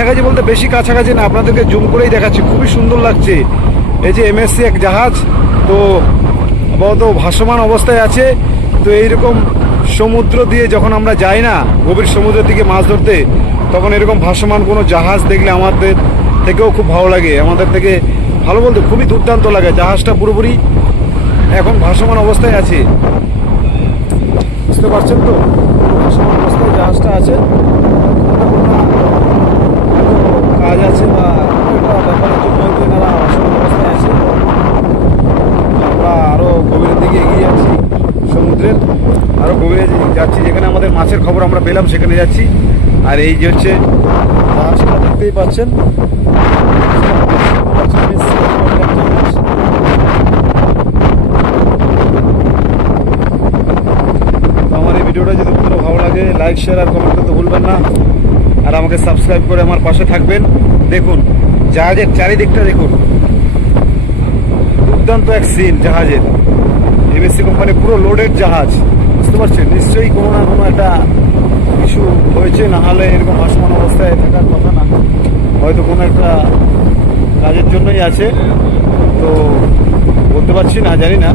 কাছাকাছি বলতে বেশি কাছাকাছি না, আপনাদেরকে জুম করেই দেখাচ্ছি। খুবই সুন্দর লাগছে। এই যে এমএসসি এক জাহাজ, তো আপাতত ভাসমান অবস্থায় আছে। তো এইরকম সমুদ্র দিয়ে যখন আমরা যাই না গভীর সমুদ্রের দিকে মাছ ধরতে, তখন এরকম ভাসমান কোনো জাহাজ দেখলে আমাদের থেকেও খুব ভালো লাগে। আমাদের থেকে ভালো বলতে খুবই দুর্দান্ত লাগে। জাহাজটা পুরোপুরি এখন ভাসমান অবস্থায় আছে, বুঝতে পারছেন তো? ভাসমান অবস্থায় জাহাজটা আছে। কাজ আছে বা ব্যাপারের জন্য হয়তো এনারা ভাসমান অবস্থায় আছে। আমরা আরও গভীরের দিকে এগিয়ে যাচ্ছি, সমুদ্রের আরও গভীরে যাচ্ছি। যেখানে আমাদের মাছের খবর আমরা পেলাম সেখানে যাচ্ছি। আর এই যে হচ্ছে জাহাজটা দেখতেই পাচ্ছেন। তো আমার এই ভিডিওটা যদি বন্ধুরা ভালো লাগে, লাইক শেয়ার আর কমেন্ট করতে ভুলবেন না। আর আমাকে সাবস্ক্রাইব করে আমার পাশে থাকবেন। দেখুন জাহাজের চারিদিকটা দেখুন, দুর্দান্ত এক সিন জাহাজের। এমএসসি কোম্পানি পুরো লোডেড জাহাজ, বুঝতে পারছেন? নিশ্চয়ই কোনো না কোনো একটা ইস্যু হয়েছে, না হলে এরকম ভাসমান অবস্থায় থাকার কথা না। হয়তো কোনো একটা কাজের জন্যই আছে, তো বলতে পারছি না, জানি না।